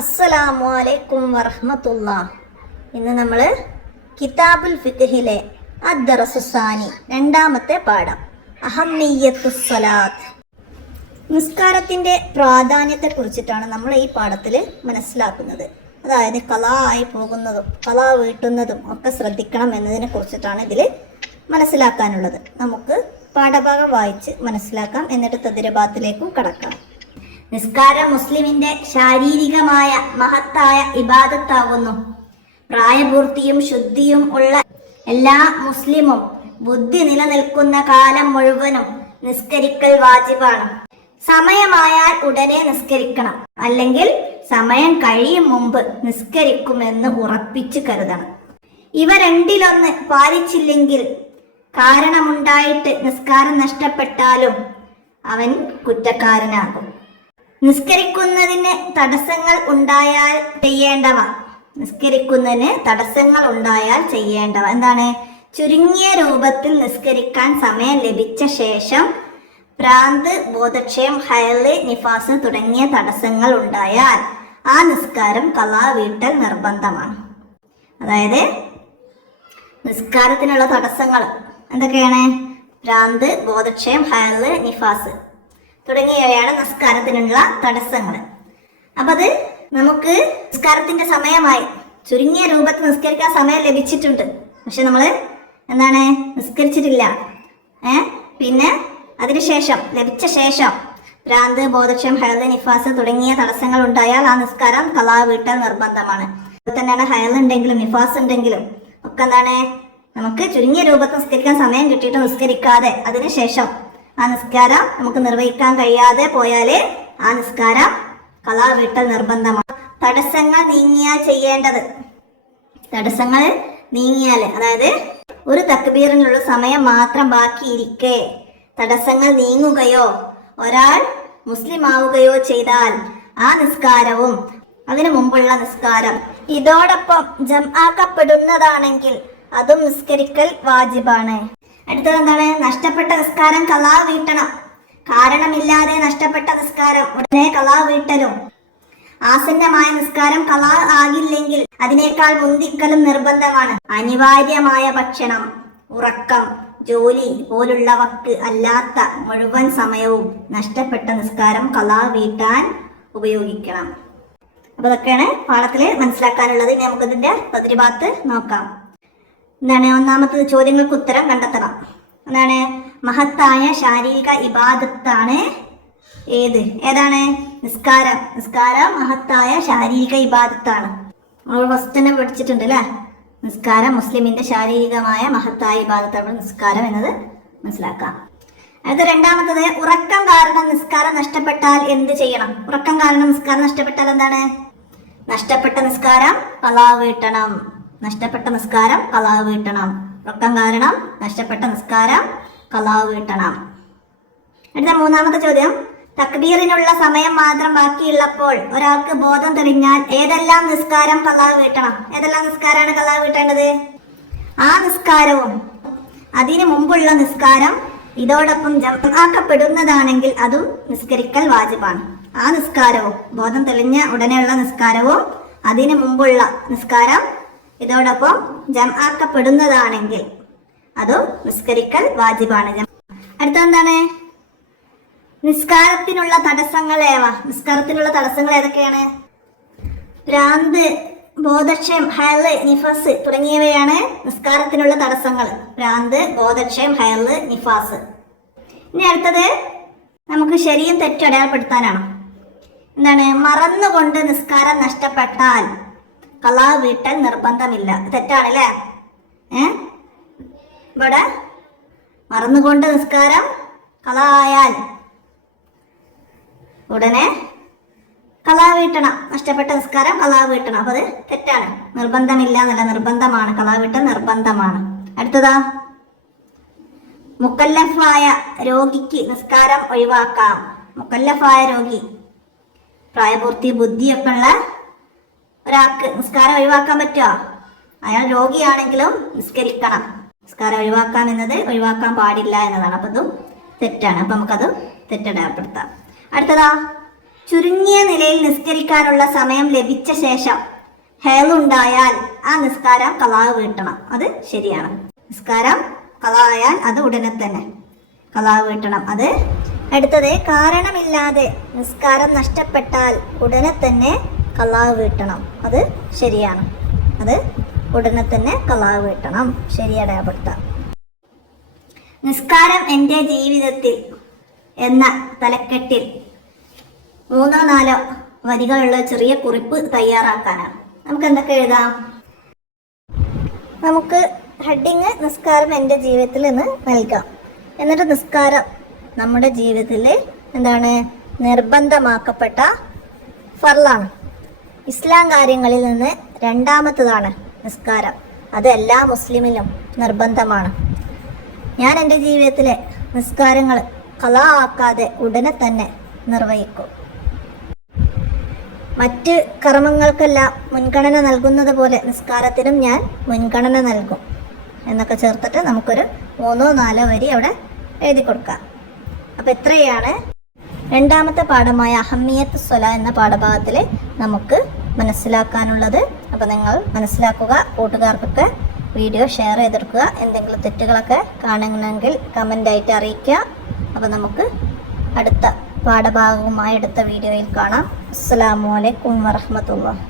അസ്സലാമു അലൈക്കും വറഹ്മത്തുള്ളാഹ്. ഇന്ന് നമ്മൾ കിതാബുൽ ഫിഖ്ഹിലെ അദ്ദറസുസാനി രണ്ടാമത്തെ പാഠം അഹമ്മിയത്തുസ് സ്വലാത്ത്, നിസ്കാരത്തിൻ്റെ പ്രാധാന്യത്തെ കുറിച്ചിട്ടാണ് നമ്മൾ ഈ പാഠത്തിൽ മനസ്സിലാക്കുന്നത്. അതായത് ഖളാ ആയി പോകുന്നതും ഖളാ വീട്ടുന്നതും ഒക്കെ ശ്രദ്ധിക്കണം എന്നതിനെ കുറിച്ചിട്ടാണ് ഇതിൽ മനസ്സിലാക്കാനുള്ളത്. നമുക്ക് പാഠഭാഗം വായിച്ച് മനസ്സിലാക്കാം, എന്നിട്ട് തദ്രിബാത്തിലേക്കും കടക്കാം. നിസ്കാരം മുസ്ലിമിന്റെ ശാരീരികമായ മഹത്തായ ഇബാദത്താകുന്നു. പ്രായപൂർത്തിയും ശുദ്ധിയും ഉള്ള എല്ലാ മുസ്ലിമും ബുദ്ധി നിലനിൽക്കുന്ന കാലം മുഴുവനും നിസ്കരിക്കൽ വാജിബാണ്. സമയമായാൽ ഉടനെ നിസ്കരിക്കണം, അല്ലെങ്കിൽ സമയം കഴിയും മുമ്പ് നിസ്കരിക്കുമെന്ന് ഉറപ്പിച്ചു കരുതണം. ഇവ രണ്ടിലൊന്ന് പാലിച്ചില്ലെങ്കിൽ കാരണമുണ്ടായിട്ട് നിസ്കാരം നഷ്ടപ്പെട്ടാലും അവൻ കുറ്റക്കാരനാകും. നിസ്കരിക്കുന്നതിന് തടസ്സങ്ങൾ ഉണ്ടായാൽ ചെയ്യേണ്ടവ എന്താണ്? ചുരുങ്ങിയ രൂപത്തിൽ നിസ്കരിക്കാൻ സമയം ലഭിച്ച ശേഷം ഭ്രാന്ത്, ബോധക്ഷയം, ഹൈള്, നിഫാസ് തുടങ്ങിയ തടസ്സങ്ങൾ ഉണ്ടായാൽ ആ നിസ്കാരം ഖളാ വീട്ടൽ നിർബന്ധമാണ്. അതായത് നിസ്കാരത്തിനുള്ള തടസ്സങ്ങൾ എന്തൊക്കെയാണ്? ഭ്രാന്ത്, ബോധക്ഷയം, ഹൈള്, നിഫാസ് തുടങ്ങിയവയാണ് നിസ്കാരത്തിനുള്ള തടസ്സങ്ങൾ. അപ്പം അത് നമുക്ക് നിസ്കാരത്തിന്റെ സമയമായി, ചുരുങ്ങിയ രൂപത്തിൽ നിസ്കരിക്കാൻ സമയം ലഭിച്ചിട്ടുണ്ട്, പക്ഷെ നമ്മൾ എന്താണ് നിസ്കരിച്ചിട്ടില്ല. പിന്നെ അതിനുശേഷം ലഭിച്ച ശേഷം ഭ്രാന്ത്, ബോധക്ഷയം, ഹൈള്, നിഫാസ് തുടങ്ങിയ തടസ്സങ്ങൾ ഉണ്ടായാൽ ആ നിസ്കാരം ഖളാ വീട്ടൽ നിർബന്ധമാണ്. അതുപോലെ തന്നെയാണ് ഹൈള് ഉണ്ടെങ്കിലും നിഫാസ് ഉണ്ടെങ്കിലും ഒക്കെ എന്താണ്, നമുക്ക് ചുരുങ്ങിയ രൂപത്തിൽ നിസ്കരിക്കാൻ സമയം കിട്ടിയിട്ട് നിസ്കരിക്കാതെ അതിനുശേഷം ആ നിസ്കാരം നമുക്ക് നിർവഹിക്കാൻ കഴിയാതെ പോയാല് ആ നിസ്കാരം ഖളാ വീട്ടൽ നിർബന്ധമാണ്. തടസ്സങ്ങൾ നീങ്ങിയാൽ ചെയ്യേണ്ടത്, തടസ്സങ്ങൾ നീങ്ങിയാല്, അതായത് ഒരു തക്ബീറിനുള്ള സമയം മാത്രം ബാക്കിയിരിക്കെ തടസ്സങ്ങൾ നീങ്ങുകയോ ഒരാൾ മുസ്ലിം ആവുകയോ ചെയ്താൽ ആ നിസ്കാരവും അതിനു മുമ്പുള്ള നിസ്കാരം ഇതോടൊപ്പം ജംആക്കപ്പെടുന്നതാണെങ്കിൽ അതും നിസ്കരിക്കൽ വാജിബാണ്. അടുത്തത് എന്താണ്? നഷ്ടപ്പെട്ട നിസ്കാരം ഖളാ വീട്ടണം. കാരണമില്ലാതെ നഷ്ടപ്പെട്ട നിസ്കാരം ഉടനെ ഖളാ വീട്ടലും. ആസന്നമായ നിസ്കാരം ഖളാ ആകില്ലെങ്കിൽ അതിനേക്കാൾ മുന്തിക്കലും നിർബന്ധമാണ്. അനിവാര്യമായ ഭക്ഷണം, ഉറക്കം, ജോലി പോലുള്ളവക്ക് അല്ലാത്ത മുഴുവൻ സമയവും നഷ്ടപ്പെട്ട നിസ്കാരം ഖളാ വീട്ടാൻ ഉപയോഗിക്കണം. അപ്പൊ ഇതൊക്കെയാണ് പാഠത്തില് മനസ്സിലാക്കാനുള്ളത്. ഇനി നമുക്കിതിന്റെ തദ്രിബാത്ത് നോക്കാം. എന്താണ്? ഒന്നാമത്തെ ചോദ്യങ്ങൾക്ക് ഉത്തരം കണ്ടെത്തണം. എന്താണ്? മഹത്തായ ശാരീരിക ഇബാദത്താണ് ഏതാണ്? നിസ്കാരം. നിസ്കാരം മഹത്തായ ശാരീരിക ഇബാദത്താണ്. നമ്മൾ ഫസ്റ്റ് തന്നെ പഠിച്ചിട്ടുണ്ട് അല്ലേ? നിസ്കാരം മുസ്ലിമിന്റെ ശാരീരികമായ മഹത്തായ ഇബാദത്താണ് നിസ്കാരം എന്നത് മനസ്സിലാക്കാം. അടുത്ത രണ്ടാമത്തത്, ഉറക്കം കാരണം നിസ്കാരം നഷ്ടപ്പെട്ടാൽ എന്ത് ചെയ്യണം? ഉറക്കം കാരണം നിസ്കാരം നഷ്ടപ്പെട്ടാൽ എന്താണ്? നഷ്ടപ്പെട്ട നിസ്കാരം ഖളാ വീട്ടണം. നഷ്ടപ്പെട്ട നിസ്കാരം ഖളാ വീട്ടണം. ഉറക്കം കാരണം നഷ്ടപ്പെട്ട നിസ്കാരം ഖളാ വീട്ടണം. അടുത്ത മൂന്നാമത്തെ ചോദ്യം, തക്ബീറിനുള്ള സമയം മാത്രം ബാക്കിയുള്ളപ്പോൾ ഒരാൾക്ക് ബോധം തെളിഞ്ഞാൽ ഏതെല്ലാം നിസ്കാരം ഖളാ വീട്ടണം? ഏതെല്ലാം നിസ്കാരമാണ് ഖളാ വീട്ടേണ്ടത്? ആ നിസ്കാരവും അതിനു മുമ്പുള്ള നിസ്കാരം ഇതോടൊപ്പം ജംആക്കപ്പെടുന്നതാണെങ്കിൽ അതും നിസ്കരിക്കൽ വാജിബാണ്. ആ നിസ്കാരവും, ബോധം തെളിഞ്ഞ ഉടനെയുള്ള നിസ്കാരവും അതിനു മുമ്പുള്ള നിസ്കാരം ഇതോടൊപ്പം ജംആക്കപ്പെടുന്നതാണെങ്കിൽ അതും നിസ്കരിക്കൽ വാജിബാണ്. അടുത്തെന്താണ്? നിസ്കാരത്തിനുള്ള തടസ്സങ്ങൾ നിസ്കാരത്തിനുള്ള തടസ്സങ്ങൾ ഏതൊക്കെയാണ്? ഭ്രാന്ത്, ബോധക്ഷയം, ഹൈള്, നിഫാസ് തുടങ്ങിയവയാണ് നിസ്കാരത്തിനുള്ള തടസ്സങ്ങൾ. ഭ്രാന്ത്, ബോധക്ഷയം, ഹൈള്, നിഫാസ്. ഇനി അടുത്തത് നമുക്ക് ശരിയും തെറ്റും അടയാളപ്പെടുത്താനാണ്. എന്താണ്? മറന്നുകൊണ്ട് നിസ്കാരം നഷ്ടപ്പെട്ടാൽ ഖളാ വീട്ടൽ നിർബന്ധമില്ല. തെറ്റാണല്ലേ? ഇവിടെ മറന്നുകൊണ്ട് നിസ്കാരം ഖളാ ആയാൽ ഉടനെ ഖളാ വീട്ടണം. നഷ്ടപ്പെട്ട നിസ്കാരം ഖളാ വീട്ടണം. അപ്പൊ അത് തെറ്റാണ്. നിർബന്ധമില്ല എന്നല്ല, നിർബന്ധമാണ്. ഖളാ വീട്ടൽ നിർബന്ധമാണ്. അടുത്തതാ, മുക്കല്ലഫായ രോഗിക്ക് നിസ്കാരം ഒഴിവാക്കാം. മുക്കല്ലഫായ രോഗി, പ്രായപൂർത്തി, ബുദ്ധിയൊക്കെ ഉള്ള ഒരാൾക്ക് നിസ്കാരം ഒഴിവാക്കാൻ പറ്റുമോ? അയാൾ രോഗിയാണെങ്കിലും നിസ്കരിക്കണം. നിസ്കാരം ഒഴിവാക്കാം എന്നത് ഒഴിവാക്കാൻ പാടില്ല എന്നതാണ്. അപ്പൊ ഇതും തെറ്റാണ്. അപ്പൊ നമുക്കത് തെറ്റടയാളപ്പെടുത്താം. അടുത്തതാ, ചുരുങ്ങിയ നിലയിൽ നിസ്കരിക്കാനുള്ള സമയം ലഭിച്ച ശേഷം ഹേളുണ്ടായാൽ ആ നിസ്കാരം ഖളാ വീട്ടണം. അത് ശരിയാണ്. നിസ്കാരം ഖളാ ആയാൽ അത് ഉടനെ തന്നെ ഖളാ വീട്ടണം. അത് അടുത്തത് കാരണമില്ലാതെ നിസ്കാരം നഷ്ടപ്പെട്ടാൽ ഉടനെ തന്നെ ഖളാ വീട്ടണം. അത് ശരിയാണ്. അത് ഉടനെ തന്നെ ഖളാ വീട്ടണം. ശരി അടയാളപ്പെടുത്താം. നിസ്കാരം എൻ്റെ ജീവിതത്തിൽ എന്ന തലക്കെട്ടിൽ 3-4 വരികളുള്ള ചെറിയ കുറിപ്പ് തയ്യാറാക്കാനാണ്. നമുക്ക് എന്തൊക്കെ എഴുതാം? നമുക്ക് ഹെഡിങ് നിസ്കാരം എൻ്റെ ജീവിതത്തിൽ എന്ന് നൽകാം. എന്നിട്ട് നിസ്കാരം നമ്മുടെ ജീവിതത്തിൽ എന്താണ്? നിർബന്ധമാക്കപ്പെട്ട ഫർളാണ്. ഇസ്ലാം കാര്യങ്ങളിൽ നിന്ന് രണ്ടാമത്തതാണ് നിസ്കാരം. അത് എല്ലാ മുസ്ലിമിനും നിർബന്ധമാണ്. ഞാൻ എൻ്റെ ജീവിതത്തിലെ നിസ്കാരങ്ങൾ ഖളാ ആക്കാതെ ഉടനെ തന്നെ നിർവഹിക്കും. മറ്റ് കർമ്മങ്ങൾക്കെല്ലാം മുൻഗണന നൽകുന്നത് പോലെ നിസ്കാരത്തിനും ഞാൻ മുൻഗണന നൽകും എന്നൊക്കെ ചേർത്തിട്ട് നമുക്കൊരു 3-4 വരി അവിടെ എഴുതി കൊടുക്കാം. അപ്പോൾ ഇത്രയാണ് രണ്ടാമത്തെ പാഠമായ അഹമ്മിയത്ത് സ്വല എന്ന പാഠഭാഗത്തിൽ നമുക്ക് മനസ്സിലാക്കാനുള്ളത്. അപ്പോൾ നിങ്ങൾ മനസ്സിലാക്കുക. കൂട്ടുകാർക്കൊക്കെ വീഡിയോ ഷെയർ ചെയ്തെടുക്കുക. എന്തെങ്കിലും തെറ്റുകളൊക്കെ കാണുന്നെങ്കിൽ കമൻ്റായിട്ട് അറിയിക്കുക. അപ്പോൾ നമുക്ക് അടുത്ത പാഠഭാഗവുമായി അടുത്ത വീഡിയോയിൽ കാണാം. അസ്സലാമു അലൈക്കും വറഹ്മത്തുള്ളാഹി.